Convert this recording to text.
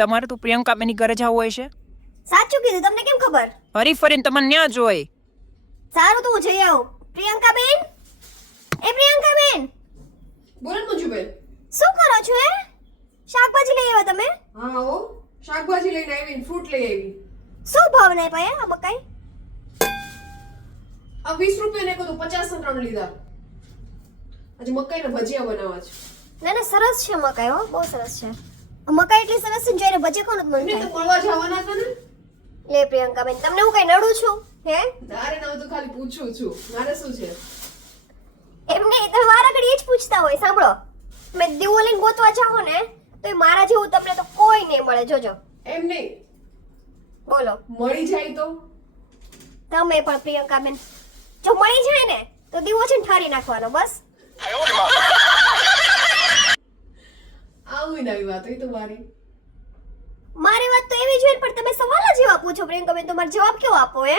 તમારે તો પ્રિયંકાબેનની ઘરે જવું હોય છે? સાચું કીધું. તમને કેમ ખબર? ફરી ફરીને તમને ત્યાં જોઈ સારું તો હું જઈ આવું. પ્રિયંકા બેન? એ પ્રિયંકા બેન? બોલો મુજુ બેન શું કરો છો એ શાકભાજી લઈ આવ્યા તમે? હા ઓ શાકભાજી લઈને આવી ફ્રૂટ લઈ આવી. શું ભાવ નહીં પાયા આ મકાઈ આ વીસ રૂપિયા ને કહું પચાસ ના ત્રણ લીધા. આજે મકાઈના ભજીયા બનાવવા છે. ના ના સરસ છે મકાઈ હો. બહુ સરસ છે. મકાઈ એટલી સરસ છે જ્યારે બચે કોણ મન તો થાય મળવા જવાના હતા ને? લે પ્રિયંકા બેન તમને હું કઈ નડું છું? હે? તારે ના હું તો ખાલી પૂછું છું. મારે શું છે? એમને તો મારા ઘડી જ પૂછતા હોય સાંભળો. મેં દીવો લઈને ગોતવા જાહો ને તો એ મારા જેવું તમને તો કોઈ નહીં મળે. જોજો. એમ નહીં? બોલો. મળી જાય તો? તમે પણ પ્રિયંકા બેન જો મળી જાય ને તો દીવો છે ને ઠારી નાખવાનો બસ. આવું નવી વાત હોય તમારી? મારી વાત તો એવી જ હોય પણ તમે સવાલ જ એવા પૂછો પ્રિયંકા તમારો જવાબ કેવો આપો, હે?